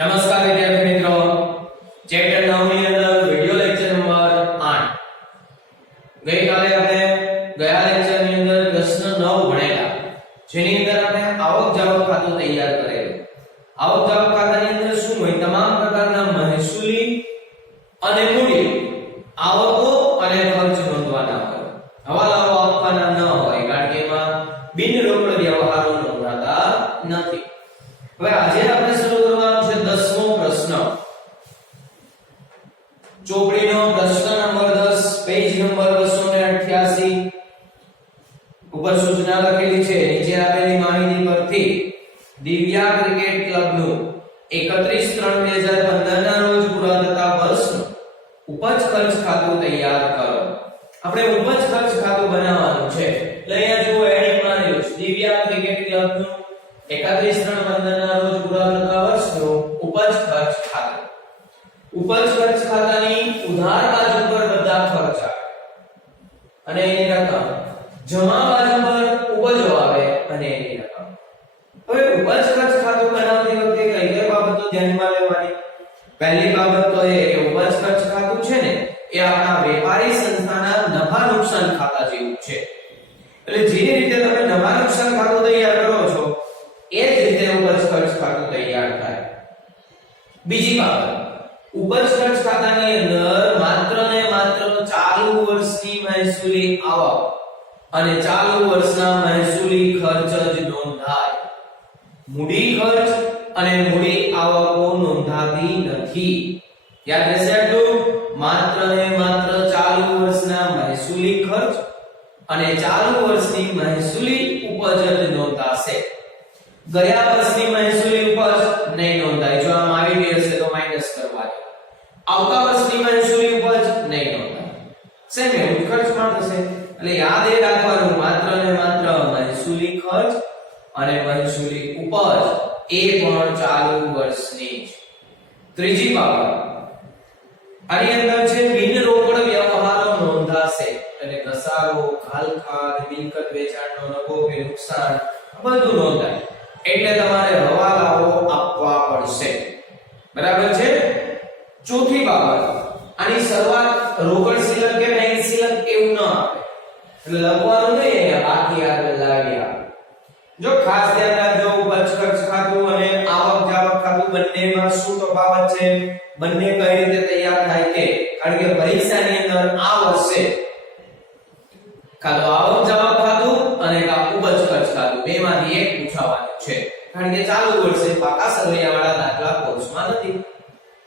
નમસ્કાર વિદ્યાર્થી મિત્રો, ચેપ્ટર 9 ની અંદર વિડિયો લેક્ચર નંબર 8. ગઈકાલે આપણે ગયા લેક્ચર ની અંદર પ્રશ્ન 9 ભણેલા, જેની અંદર આપણે આવક જાવક ખાતું તૈયાર કરેલું. આવક જાવક ખાતાની અંદર શું હોય? તમામ પ્રકારના મહેસૂલી અને મૂડી, આવકો અને ખર્ચ નોંધવાના હોય. હવાલાઓ આપવાના ન હોય, કારણ કે એમાં બિન રોકડ વ્યવહારો નોંધાતા નથી. હવે આજે આપણે શરૂ કરવાનું છે 10મો પ્રશ્ન. ચોપડીનો પ્રશ્ન નંબર 10, પેજ નંબર 288. ઉપર સૂચના લખેલી છે, નીચે આપેલી માહિતી પરથી દિવ્યા ક્રિકેટ ક્લબનું 31/3/2015 ના રોજ પૂરા થતા વર્ષનું ઉપજ ખર્ચ ખાતું તૈયાર કરો. આપણે ઉપજ ખર્ચ ખાતું બનાવવાનું છે. એટલે અહીંયા જુઓ હેડિંગ મારેલું છે, દિવ્યા ક્રિકેટ ક્લબનું 31/3/15 ના રોજ પૂરા થતા વર્ષનું ઉપજ ખર્ચ ખાતું. ઉપજ ખર્ચ ખાતાની ઉધાર બાજુ પર બધા ખર્ચ આવે અને એની રકમ, જમા બાજુ પર ઉપજો આવે અને એની રકમ. હવે ઉપજ ખર્ચ ખાતું બનાવતી વખતે કઈ કઈ બાબતો ધ્યાનમાં લેવાની? પહેલી બાબત તો એ કે ઉપજ ખર્ચ ખાતું છે ને, એ આપણા વેપારી સંસ્થાના નફા નુકસાન ખાતા જેવું છે. એટલે જે રીતે તમે નફા નુકસાન ખાતું તૈયાર કરો છો, એ જ રીતે ઉપજ ખર્ચ ખાતું તૈયાર થાય. બીજી બાબત, ઉપજ ખર્ચ ખાતાની અંદર માત્ર ને માત્ર ચાલુ વર્ષની મહેસૂલી આવક અને ચાલુ વર્ષના મહેસૂલી ખર્ચ જ નોંધાય. મૂડી ખર્ચ અને મૂડી આવકો નોંધાતી નથી. યાદ રહેશે આટલું? માત્ર ને માત્ર ચાલુ વર્ષના મહેસૂલી ખર્ચ અને ચાલુ વર્ષની મહેસૂલી ઉપજ જ નોંધાશે. ગયા વર્ષની મહેસૂલી ઉપજ નહીં નોંધાય. જો આમ આવી હશે તો માઈનસ કરવાની. આવતા વર્ષની મહેસૂલી ઉપજ નહીં નોંધાય. સેમ એવું ખર્ચમાં થશે. એટલે યાદ એ રાખવાનું, માત્ર ને માત્ર મહેસૂલી ખર્ચ અને મહેસૂલી ઉપજ એ પણ ચાલુ વર્ષની જ. ત્રીજી બાબત, આની અંદર છે બિન રોકડ વ્યવહારો નોંધાશે. એટલે ઘસારો, ઘાલખાદ, મિલકત વેચાણનો નફો કે નુકસાન બધું નોંધાય. એટલે તમારે હવાલાઓ આપવા પડશે. બરાબર છે? ચોથી બાબત, આની શરૂઆત રોકડ શિલક કે બેંક શિલક એવું ન આપે. એટલે લખવાનું નહીં, બાકી આગળ લાવ્યા. જો ખાસ ધ્યાન રાખજો, ઉપજ ખર્ચ ખાતું અને આવક જાવક ખાતું બંનેમાં શું તફાવત છે, બંને કઈ રીતે તૈયાર થાય તે. કારણ કે પરીક્ષાની અંદર આ વર્ષે કાં આવક જાવક ખાતું અને ઉપજ ખર્ચ ખાતું બેમાંથી એક પૂછાવાનું છે. કારણ કે ચાલુ વર્ષે પાકા સરવૈયાવાળા દાખલા કોર્સમાં નથી.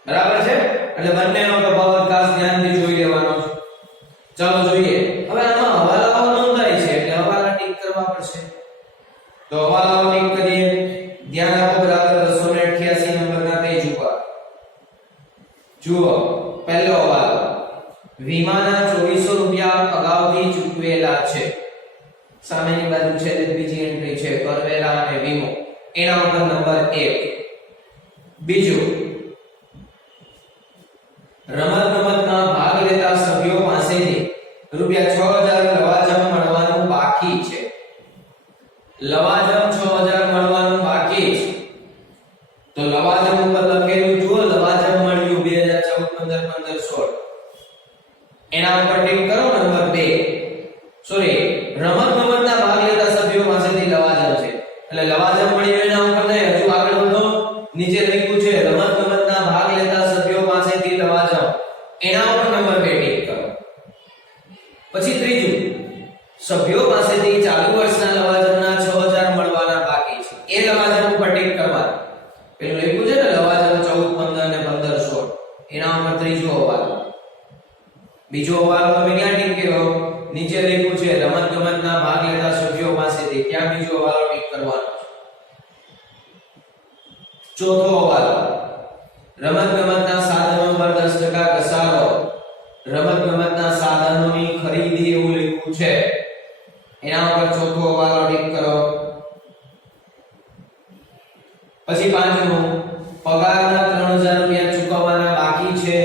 બરાબર છે? એટલે બંનેનો તફાવત ખાસ ધ્યાનથી જોઈ લેવાનો છે. ચાલો જોઈએ. હવે આમાં હવાલાઓ નોંધાય છે, એટલે હવાલા ટીક કરવા પડશે. તો હવાલાઓ ટીક કરીએ. ધ્યાન આપો બરાબર. 288 નંબરના પેજ ઉપર જુઓ, પહેલો હવાલો વીમાના 2400 રૂપિયા અગાઉથી ચૂકવેલા છે. સામેની બાજુ છે તે બીજી એન્ટ્રી છે, કરવેરા અને વીમો. એના ઉપર નંબર 1. બીજું, રમતગમતમાં ભાગ લેતા સભ્યો પાસેથી રૂપિયા 6000 લવાજમ મળવાનું બાકી છે. લવાજમ 6000 મળવાનું બાકી છે. તો લવાજમ ઉપર લખેલું જુઓ, લવાજમ મળ્યું 2014, 15, 16. એના ઉપર ટિક કરો. નંબર 2, સોરી, રમતગમતના ભાગ લેતા સભ્યો પાસેથી લવાજમ છે. એટલે લવાજમ મળ્યું એના ઉપર નહીં, હજુ આગળ વધો. નીચે લખ્યું છે રમતગમતના ભાગ લેતા સભ્યો પાસેથી લવાજમ. એના ઉપર નંબર 2 ટિક કરો. પછી ત્રીજું, સભ્યો પાસેથી ચાલુ વર્ષના લવાજમના 6000 મળવાના બાકી છે. એ લવાજમ ઉપર ટિક કરવાનું. પેલું લખ્યું છે ને લવાજમ 14, 15 અને 15, 16. એના ઉપર ત્રીજો હવાલો. બીજો હવાલો તમે ક્યાં ટિક કર્યો? નીચે લખ્યું છે રમતગમતના ભાગ લેતા સભ્યો પાસેથી. ત્યાં બીજો હવાલો ટિક કરવાનો છે. ચોથો હવાલો, રમતગમતના સાધનો પર 10% ઘસારો. રમતગમતના સાધનોની ખરીદી એવું લખ્યું છે. એના ઉપર ચોથો હવાલો ટિક કરો. પછી પાંચમું, પગારના 3000 રૂપિયા ચૂકવવાના બાકી છે.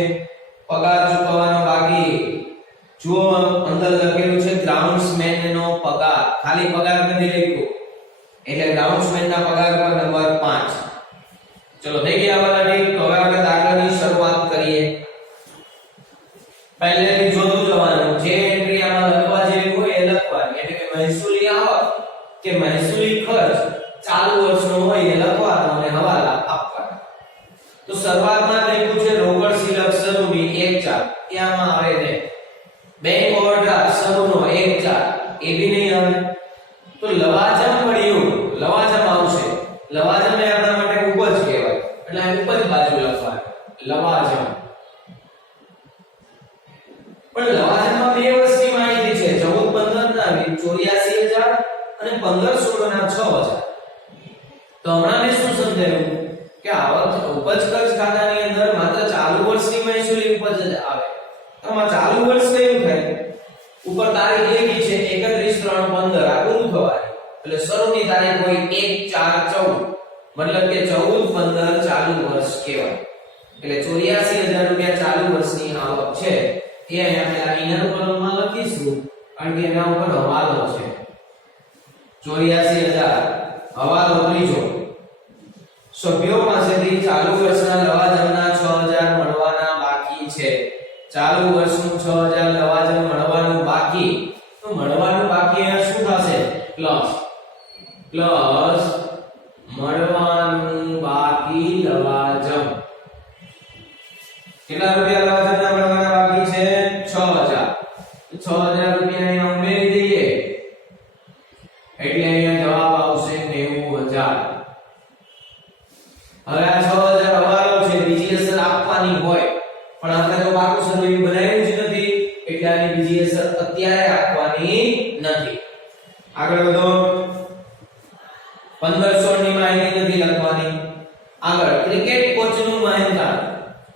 પગાર ચૂકવવાનો બાકી. જુઓ અંદર લખેલું છે ગ્રાઉન્ડ્સમેનનો પગાર. ખાલી પગાર નથી લખ્યું, એટલે ગ્રાઉન્ડ્સમેનના પગાર પર નંબર 5. ચલો થઈ ગયા વાલા ઠીક. એટલે આ ઉપજ બાજુ લખવાનું લવાજમ. પણ લવાજમમાં બે વર્ષની માહિતી છે, 14 15 ના 84000 અને 15 16 ના 6000. તો હમણાં મેં શું સમજાવ્યું કે આવક ઉપજ ખર્ચ ખાતાની અંદર માત્ર ચાલુ વર્ષની મહેસૂલી ઉપજ જ આવે. તો આમાં ચાલુ વર્ષ કયું થાય? ઉપર તારીખ લખી છે 31/3/15 આ પૂરું થવાનું, એટલે શરૂની તારીખ હોય 1/4/14, મતલબ કે 14/15 ચાલુ વર્ષ કહેવાય. એટલે 84000 રૂપિયા ચાલુ વર્ષની આવક છે એ અહીંયા પેલા ઇનર કોલમમાં લખીશું, કારણ કે એના ઉપર હવાલો છે. 84000 હવાલો ત્રીજો, સભ્યો પાસેથી ચાલુ વર્ષના લવાજમના 6000 મળવાના બાકી છે. ચાલુ વર્ષનું 6000 લવાજમ મળવાનું બાકી, તો મળવાનું બાકી અહીંયા શું થશે? પ્લસ મળવાનું બાકી લવાજમ. કેટલા રૂપિયા લવાજમના મળવાના બાકી છે? 6000. 6000 રૂપિયા અહીંયા ઉમેરી દઈએ એટલે અહીંયા જવાબ આવશે 90000. હવે આ 6000 હવાલો છે, બીજી અસર આપવાની હોય પણ આપણે તો પાકું સર્વે બનાવ્યું જ નથી, એટલે આની બીજી અસર અત્યારે આપવાની નથી. આગળ વધો. 1500 ની માહિતી નથી લખવાની. આગળ ક્રિકેટ કોચનું મહેનતાણું.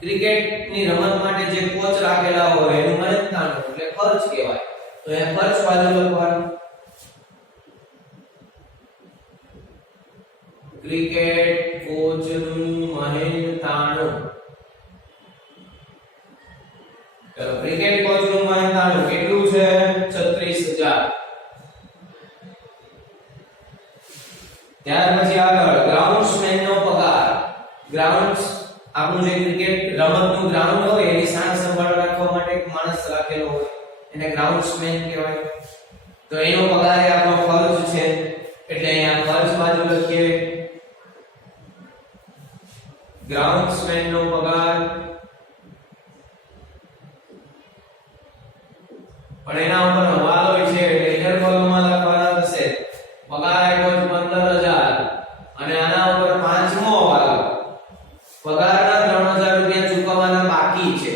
ક્રિકેટની રમત માટે જે કોચ રાખેલા હોય એનું મહેનતાણું એટલે ખર્ચ કહેવાય. તો એ ખર્ચ બાજુ લખવાનું. ક્રિકેટ કોચનું મહેનતાણું. ચલો ક્રિકેટ કોચનું મહેનતાણું કેટલું છે? 36000. ત્યાર પછી આગળ ગ્રાઉન્ડ્સમેનનો પગાર. ગ્રાઉન્ડ્સ આપણું જે ક્રિકેટ રમતનું ગ્રાઉન્ડ હોય એની સાંભ સંભાળ રાખવા માટે એક માણસ રાખેલો હોય એને ગ્રાઉન્ડ્સમેન કહેવાય. તો એનો પગાર એ આપણો ખર્ચ છે, એટલે અહીંયા ખર્ચ બાજુ લખીએ ગ્રાઉન્ડ્સમેનનો પગાર. પણ એના ઉપર હવાલો છે એટલે ઇનર કોલમમાં લખવાના થશે પગાર આપ્યો 15000 અને આના ઉપર પાંચમો હવાલો પગારના 3000 રૂપિયા ચૂકવવાના બાકી છે.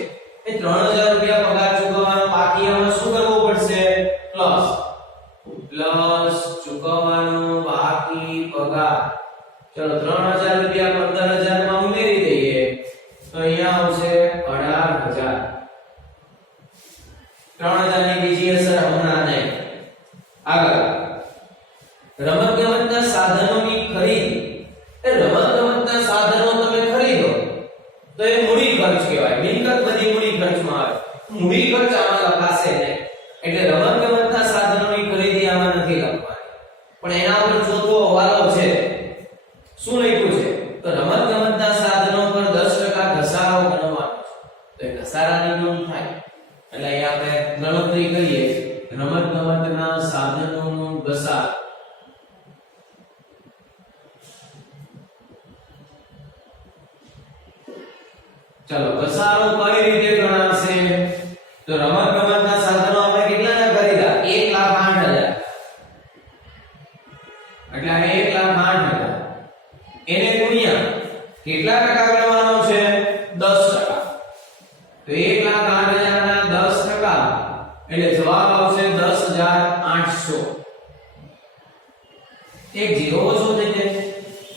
એ 3000 રૂપિયા પગાર ચૂકવવાનો બાકી, આમાં શું કરવું પડશે? પ્લસ ચૂકવવાનો બાકી પગાર. ચલો 3000 રૂપિયા 15000 માં ઉમેરી દઈએ તો અહીંયા આવશે 18000. 3000 ની બીજી અસર હમણાં નહીં. આગળ રમતગમતના સાધનોની ખરીદી. એ રમતગમતના સાધનો તમે ખરીદો તો એ મૂડી ખર્ચ કહેવાય. મિલકત બધી મૂડી ખર્ચમાં આવે. મૂડી ખર્ચ આમાં લખાશે નહીં, એટલે રમતગમતના સાધનોની ખરીદી આમાં નથી લખવાની. પણ એના ઉપર ચોથો હવાલો છે, શું લખ્યું છે? તો રમતગમતના સાધનો પર 10% ઘસારો ગણવાનો છે. તો એ ઘસારાની નોંધ થાય એટલે અહીંયા આપણે ગણતરી કરીએ. રમતગમતના સાધનોનો ઘસારો. ચલો ઘસારો કઈ રીતે ગણાશે? તો રમતગમતના સાધનો આપણે કેટલાના ખરીદ્યા? 1,08,000. એટલે આ 1,08,000 એને ગુણ્યા કેટલા ટકા ગણવાનો છે? 10%. તો 1,08,000 ના 10% એટલે જવાબ આવશે 10,800. એક જીરો ઓછો થઈ જાય.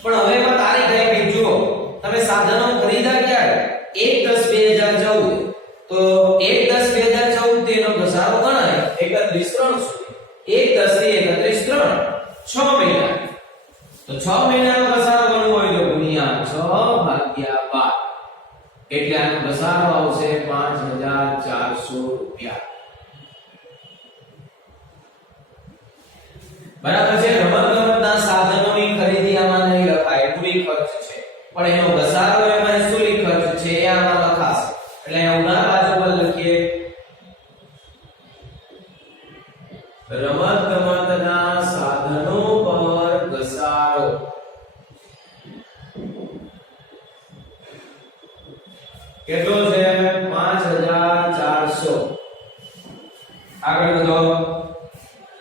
પણ હવે એમાં તારીખ આપી જુઓ, તમે સાધનો ખરીદ્યા ક્યારે? 1/10/2014. તો 1/10/2014 તેનો ઘસારો ગણાય 31/3 સુધી. 1/10 થી 31/3 6 મહિના. તો 6 મહિનાનો ઘસારો ગણવો હોય તો ગુણ્યા 6/12 એટલે આનો ઘસારો આવશે 5,400 રૂપિયા. બરાબર છે. રમતગમતના સાધનોની ખરીદી આમાં નહીં લખાય, મૂડી ખર્ચ છે, પણ એનો ઘસારો એ મહેસૂલી ખર્ચ છે એ આમાં લખાશે. એટલે ઉના બાજુ પર લખીએ રમતગમતના સાધનો પર ઘસારો. કેટલો છે? 5,400. આગળ વધો.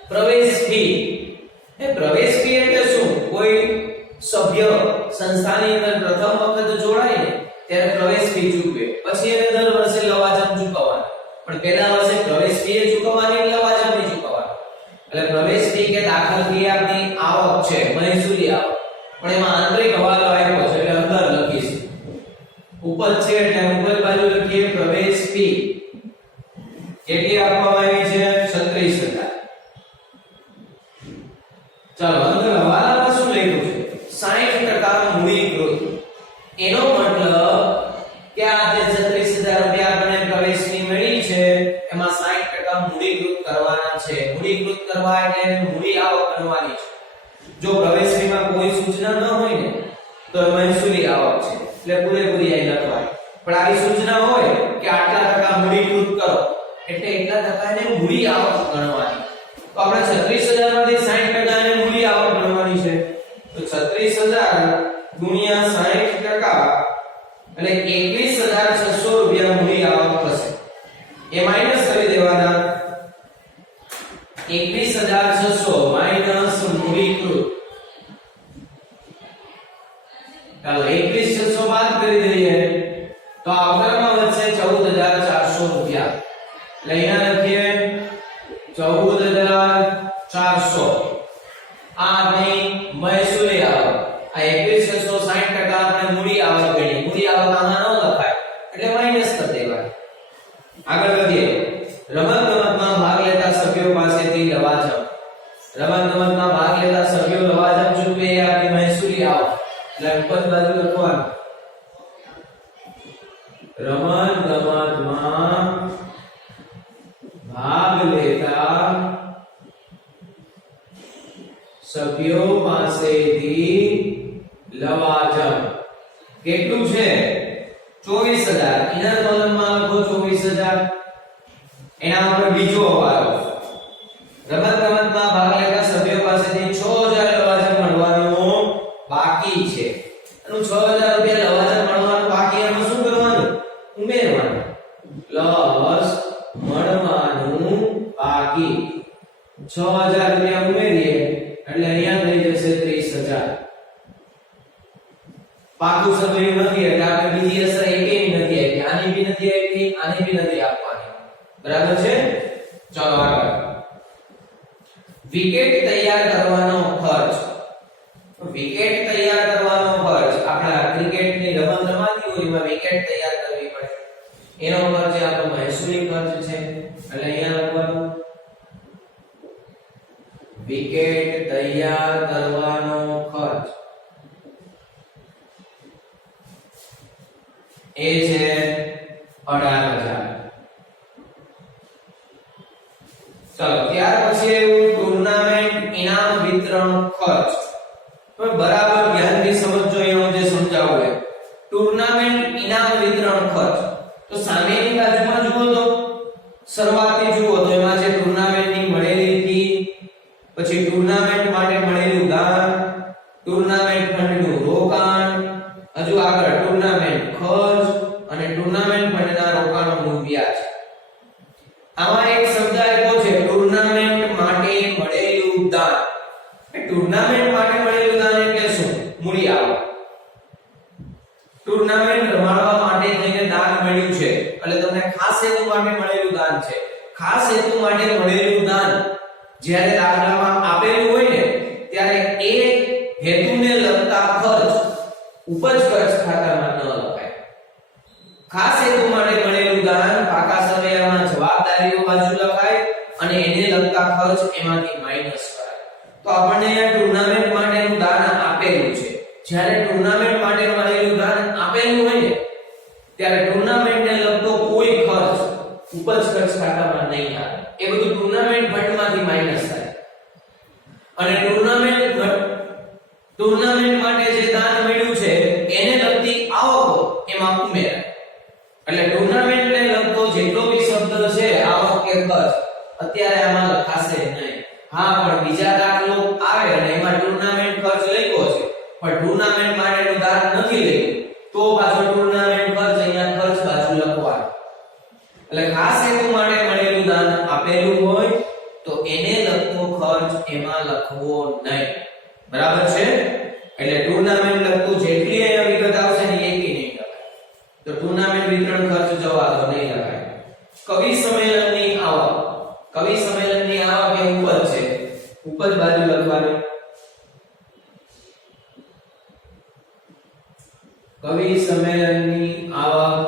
પ્રવેશ ફી. એ પ્રવેશ ફી એટલે શું? કોઈ સભ્ય સંસ્થાની અંદર પ્રથમ વખત જોડાય ને ત્યારે પ્રવેશ ફી ચૂકવે, પછી એને દર વર્ષે લવાજમ ચૂકવવાનો, પણ પહેલા વર્ષે પ્રવેશ ફી ચૂકવવાની, લવાજમ નહીં ચૂકવવાનો. એટલે પ્રવેશ ફી કે દાખલ ક્રિયાની આવક છે, મહેસૂલી આવક, પણ એમાં આંતરિક હવાલો આપ્યો છે એટલે અંદર લખીશું. ઉપર છે એટલે ઉપર બાજુ લખીએ પ્રવેશ ફી કેટલી આપવામાં આવી છે 36000. ચાલો અંદર હવાલામાં શું લખ્યું છે 60% મૂડીકૃત. એનો મતલબ કે આ જે 36000 રૂપિયા આપણને પ્રવેશ ફી મળી છે એમાં 60% મૂડીકૃત કરવાના છે. મૂડીકૃત કરવા એટલે મૂડી આવક ગણવાની છે. જો પ્રવેશ ફીમાં કોઈ સૂચના ન હોય ને તો મહેસૂલી આવક છે એટલે પૂરેપૂરી અહીં લખવાની. પણ આવી સૂચના હોય કે આટલા ટકા મૂડીકૃત કરો એટલે એટલા ટકા એને મૂડી આવક ગણવાની. તો આપણે 36000 માંથી 60% એને મૂડી આવક ગણવાની છે. તો 36000 ગુણ્યા 60% એટલે 21600 રૂપિયા મૂડી આવક થશે. એ માઈનસ કરી દેવાના. 21600 માઈનસ મૂડીકૃત. ચાલો 21600 બાદ કરી દઈએ તો આવકમાં વધશે 14400 રૂપિયા. એટલે અહીંયા લખીએ 14400. આ નહીં મહેસૂલી આવક. આ 21660% આપણે મૂડી આવક ગણી. મૂડી આવક આમાં ન લખાય એટલે માઈનસ કરી દેવાની. આગળ વધીએ. રમતગમતમાં ભાગ લેતા સભ્યો પાસેથી લવાજમ. રમતગમતમાં ભાગ લેતા સભ્યો લવાજમ ચૂકવે એ આપણી મહેસૂલી આવક. એટલે ઉપર બાજુ લખવાનું રમતગમતમાં ભાગ લેતા સભ્યો પાસેથી લવાજમ કેટલું છે 24000. ઇનર કોલમમાં લખો 24000. એના ઉપર બીજો હવાલો રમતગમતમાં ભાગ લેતા સભ્યો પાસેથી 6000 લવાજમ મળવાનું બાકી છે. એનું 6000 રૂપિયા લવાજમ મળવાનું બાકી. એમાં શું કરવાનું ઉમેરવાનું પ્લસ મળવાનું બાકી. 6000 રૂપિયા ઉમેરીએ એટલે અહીંયા થઈ જશે 30000. પાકું સભ્ય નથી એટલે આપણે બીજી અસર એકેય નથી આપી. આની બી નથી આપી, આની બી નથી આપવાની. બરાબર છે. ચાલો આગળ. વિકેટ તૈયાર કરવાનો ખર્ચ. વિકેટ તૈયાર કરવાનો ખર્ચ આપણા ક્રિકેટની રમત રમાતી હોય એમાં વિકેટ તૈયાર કરવી પડે. એનો ખર્ચ આપણો મહેસૂલી ખર્ચ છે એટલે અહીંયા લખવાનું વિકેટ તૈયાર કરવાનો ખર્ચ એ છે 18000. ચાલો ત્યાર પછી એવું ટુર્નામેન્ટ ઇનામ વિતરણ ખર્ચ. હવે બરાબર ધ્યાનથી સમજજો. અહીંયા જે સમજાવું છે ટુર્નામેન્ટ ઇનામ વિતરણ ખર્ચ. તો સામેની બાજુમાં જુઓ તો શરૂઆતથી જુઓ તો એમાં છે ટુર્નામેન્ટની મળેલી ફી, પછી ટુર્નામેન્ટ માટે મળેલું દાન, ટુર્નામેન્ટ ફંડનું રોકાણ, હજુ આગળ ટુર્નામેન્ટ ખર્ચ અને ટુર્નામેન્ટ ફંડના રોકાણોનું વ્યાજ. આમાં એક શબ્દ આપ્યો છે ટુર્નામેન્ટ માટે મળેલું દાન. ટુર્નામેન્ટ માટે મળેલું દાન એટલે શું? મૂડી આવક. ટુર્નામેન્ટ રમાડવા માટે થઈને દાન મળ્યું છે એટલે તમને ખાસ હેતુ માટે મળેલું દાન છે. ખાસ હેતુ માટે મળેલું દાન જ્યારે દાખલામાં આપેલું હોય ને ત્યારે એ હેતુને લગતા ખર્ચ ઉપજ ખર્ચ ખાતામાં ન લખાય. ખાસ હેતુ માટે મળેલું દાન પાકા સરવૈયામાં જવાબદારીઓ બાજુ લખાય અને એને લગતા ખર્ચ એમાંથી માઈનસ કરાય. તો આપણને અહીંયા ટુર્નામેન્ટ માટેનું દાન આપેલું છે. જ્યારે ટુર્નામેન્ટ માટે મળેલું દાન આપેલું હોય ને ત્યારે ટુર્નામેન્ટને લગતો કોઈ ખર્ચ ઉપજ ખર્ચ ખાતામાં નહીં આવે. એ બધું ટુર્નામેન્ટ ફંડમાંથી માઈનસ થાય. અને ટુર્નામેન્ટ માટે જે દાન મળ્યું છે એને લગતી આવકો એમાં ઉમેરાય. એટલે ટુર્નામેન્ટને લગતો જેટલો બી શબ્દ છે આવક કે ખર્ચ અત્યારે આમાં લખાશે નહીં. હા પણ બીજા દાખલો આવે અને એમાં ટુર્નામેન્ટ ખર્ચ લખ્યો છે પણ ટુર્નામેન્ટ માટેનું દાન નથી કવિ સંમેલનની આવક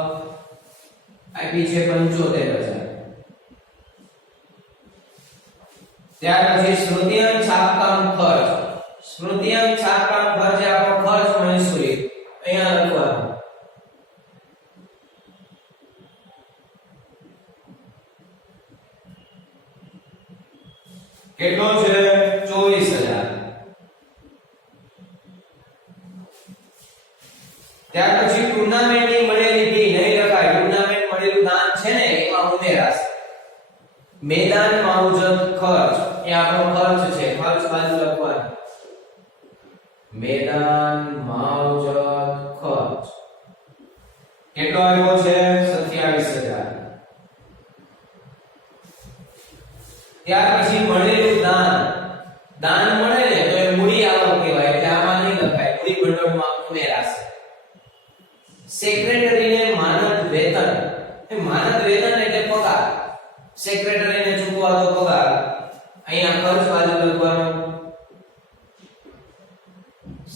આપી છે 75,000. ત્યાર પછી સ્મૃતિઅંક છાપકામ ખર્ચ. સ્મૃતિઅંક છાપકામ ખર્ચ એ આપણો ખર્ચ મહેસૂલી અહીંયા લખવાનું. કેટલો છે? 24,000. ત્યાર પછી ટુર્નામેન્ટની મળેલી ફી નહીં લખાય. ટુર્નામેન્ટ મળેલું દાન છે ને એમાં ઉમેરાશે. મેદાન માવજત ખર્ચ એ આપણો ખર્ચ છે. ખર્ચ બાજુ લખવાનો. મેદાન માવજત ખર્ચ કેટલો આવ્યો છે? 27,000. ત્યાર પછી મળેલું દાન. દાન મળે ને તો એ મૂડી આવક કહેવાય. એટલે આમાં નહીં લખાય. મૂડી ભંડોળમાં ઉમેરાશે. સેક્રેટરીને માનદ વેતન. એ માનદ વેતન એટલે પગાર. સેક્રેટરીને ચૂકવવાનો પગાર. અહીંયા ખર્ચ બાજુ લખવાનું.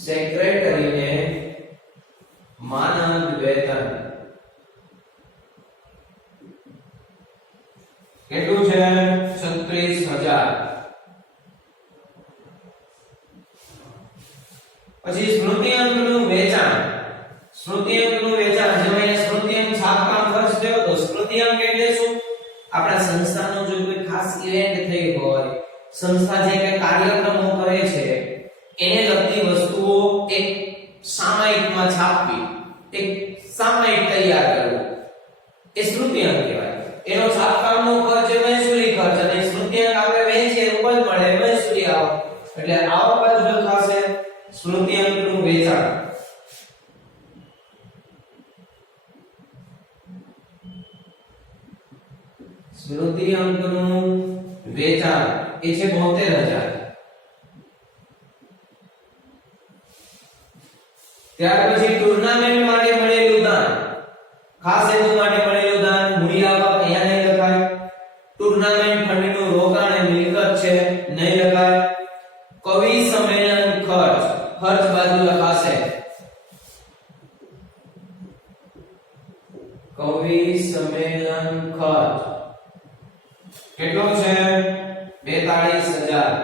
સેક્રેટરીને માનદ વેતન કેટલું છે? 36,000. પછી સ્મૃતિઅંકનું વેચાણ. સ્મૃતિઅંકનું વેચાણ જેમ અહીંયા સ્મૃતિઅંક છાપકામ ખર્ચ થયો તો સ્મૃતિઅંક એટલે શું? આપણા સંસ્થાનો જો કોઈ ખાસ ઇવેન્ટ થઈ હોય, સંસ્થા જે કંઈ કાર્યક્રમો કરે છે એને લગતી વસ્તુઓ એક સામયિકમાં છાપવી, એક સામયિક તૈયાર કરવું, એ સ્મૃતિઅંક કહેવાય. એનો છાપકામનો ખર્ચ એ મહેસૂલી ખર્ચ અને સ્મૃતિઅંક આપણે વેચીએ ઉપજ મળે મહેસૂલી આવક. એટલે આવક બાજુ લખાશે સ્મૃતિઅંકનું વેચાણ. સ્મૃતિઅંકનું વેચાણ એ છે 72,000. ત્યાર પછી ટુર્નામેન્ટ માટે મળેલું દાન. ખાસ હેતુ માટે મળેલું દાન. મૂડી આવક અહીંયા નહીં લખાય. ટુર્નામેન્ટ ફંડનું રોકાણ એ મિલકત છે, નહીં લખાય. કવિ સંમેલન ખર્ચ. ખર્ચ બાજુ લખાશે. કવિ સંમેલન ખર્ચ કેટલો છે? 42,000.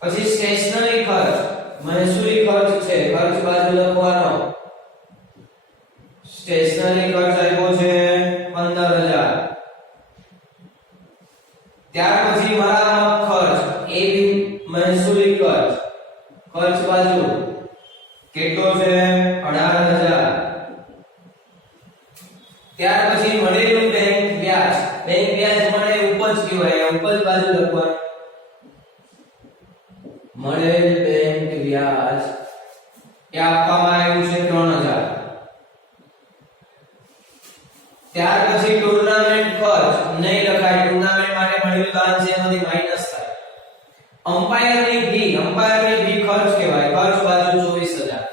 પછી સ્ટેશનરી ખર્ચ મહેસૂલી ખર્ચ છે. ખર્ચ બાજુ લખવાનો. સ્ટેશનરી ખર્ચ આવ્યો છે 15,000. ત્યાર પછી મરામત ખર્ચ એ બી મહેસૂલી ખર્ચ. ખર્ચ બાજુ કેટલો છે? 18,000. ત્યાર પછી મળેલું બેંક વ્યાજ. બેંક વ્યાજ મળે ઉપજ કહેવાય. ઉપજ બાજુ લખવાનું. મળેલ બેંક વ્યાજ એ આપવામાં આવ્યું છે 3,000. ત્યાર પછી ટુર્નામેન્ટ ખર્ચ નહીં લખાય. ટુર્નામેન્ટ માટે મળેલું દાન છે એમાંથી માઈનસ થાય. અમ્પાયરની ફી. અમ્પાયરની ફી ખર્ચ કહેવાય. ખર્ચ બાજુ 24,000.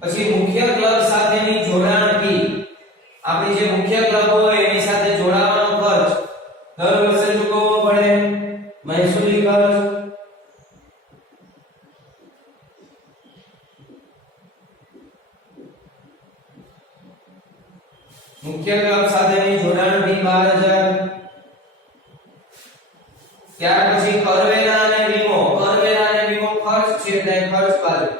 પછી મુખ્ય ક્લબ સાથેની જોડાણ ફી. આપણી જે મુખ્ય ક્લબ હોય એની સાથે જોડાવાનો ખર્ચ દર વર્ષે ચૂકવવો પડે. મહેસૂલી ખર્ચ. મુખ્ય ક્લબ સાથેની જોડાણ ફી 12,000. ત્યાર પછી કરવેરા અને વીમો. કરવેરા અને વીમો ખર્ચ છે એટલે ખર્ચ બાજુ.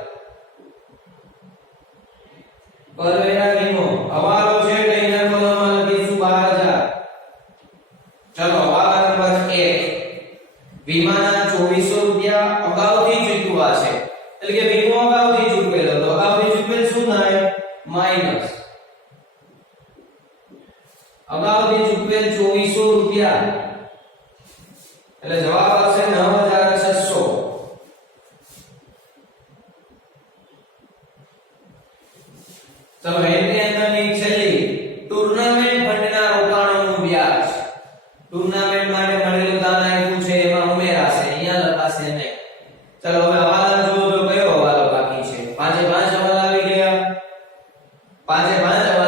કરવેરા વીમો હવાલો છે એટલે એના કોલમમાં લખીશું 12,000. ચલો હવાલા નંબર 1. વીમાના 2400 રૂપિયા અગાઉથી ચૂકવવા છે. એટલે કે વીમો અગાઉથી ચૂકવેલો તો અગાઉથી ચૂકવેલ શું થાય? માઈનસ. અગાઉથી ચૂકવેલ 2400 રૂપિયા એટલે જવાબ આવશે 9,600. ચલો એની અંદરની છેલ્લી ટુર્નામેન્ટ ફંડના રોકાણોનું વ્યાજ. ટુર્નામેન્ટ માટે મળેલું દાન આપ્યું છે એમાં ઉમેરાશે. અહીંયા લખાશે નહીં. ચલો હવે હવાલા જુઓ તો કયો હવાલો બાકી છે? પાંચે પાંચ હવાલા આવી ગયા. પાંચે પાંચ હવાલા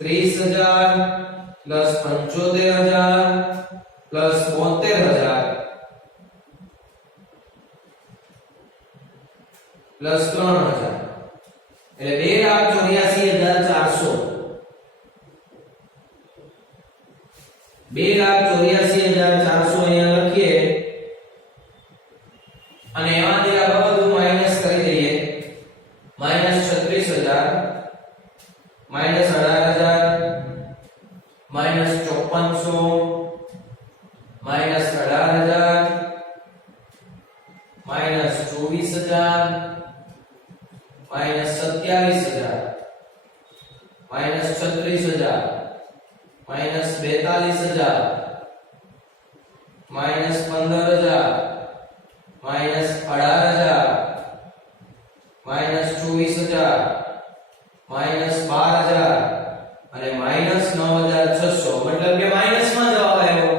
30,000 પ્લસ 75,000 પ્લસ 72,000 પ્લસ 3,000 એટલે 2,84,400 2,84,400 અહીંયા લખીએ અને એમાંથી આ બધું માઈનસ કરી દઈએ -36,000 -18,000 -5400 -18,000 -24,000 -27,000 -36,000 -42,000 -15,000 -18,000 -24,000 -12,000 અને -9,600 મતલબ કે માઈનસમાં જવાબ આવ્યો.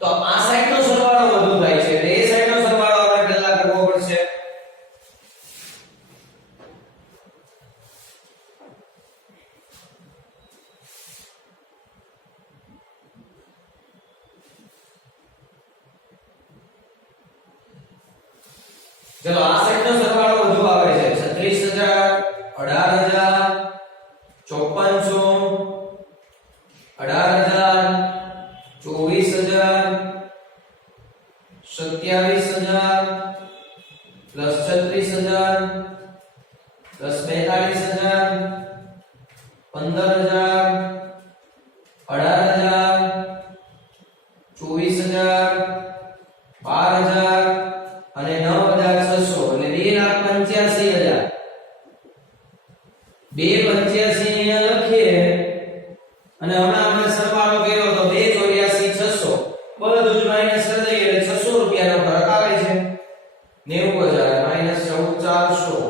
તો આ સાઈડનો સરવાળો વધુ થાય છે એટલે એ સાઈડનો સરવાળો આપણે પહેલા કરવો પડશે. ચલો આ સાઈડનો સરવાળો વધુ આવે છે 36,000 18,000 5400 18,000 24,000 27,000 પ્લસ 36,000 પ્લસ 42,000 15,000 18,000 24,000 12,000 અને 9,600 એટલે 2,85,000 2,85 અહીંયા લખીએ અને હમણાં આપણે સરવાળો કર્યો તો 2,84,600 બધું જ માઈનસ કરી દઈએ એટલે 600 રૂપિયાનો ફરક આવે છે. 90,000 -14,400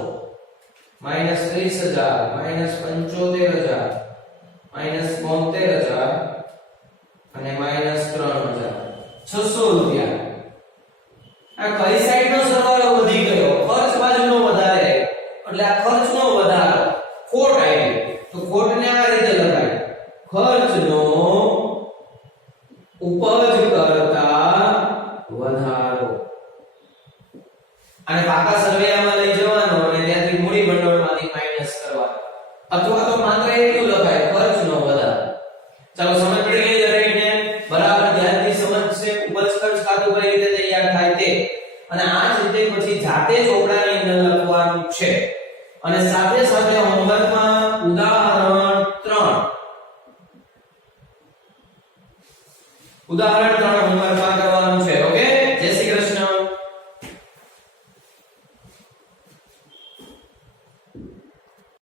-30,000 -75,000 -72,000 અને -3,000 600 રૂપિયા. આ કઈ સાઈડનો સરવાળો વધી ગયો? ખર્ચ બાજુનો વધારે એટલે આ ખર્ચનો વધારો ખોટ આવી. તો ખોટને આ રીતે લખાય ખર્ચનો ઉપજ કરતા વધારો. અને પાકા સરવૈયામાં લઈ જવાનો અને ત્યાંથી મૂડી ભંડોળમાંથી માઈનસ કરવાનો અથવા તો માત્ર એટલું લખાય ખર્ચનો વધારો. ચાલો સમજ પડી ગઈ દરેકને? બરાબર ધ્યાનથી સમજશે ઉપજ ખર્ચ ખાતું કઈ રીતે તૈયાર થાય તે. અને આ જ રીતે પછી જાતે ચોપડાની અંદર લખવાનું છે. અને સાથે સાથે હોમવર્કમાં ઉદાહરણ 3 હોમવર્કમાં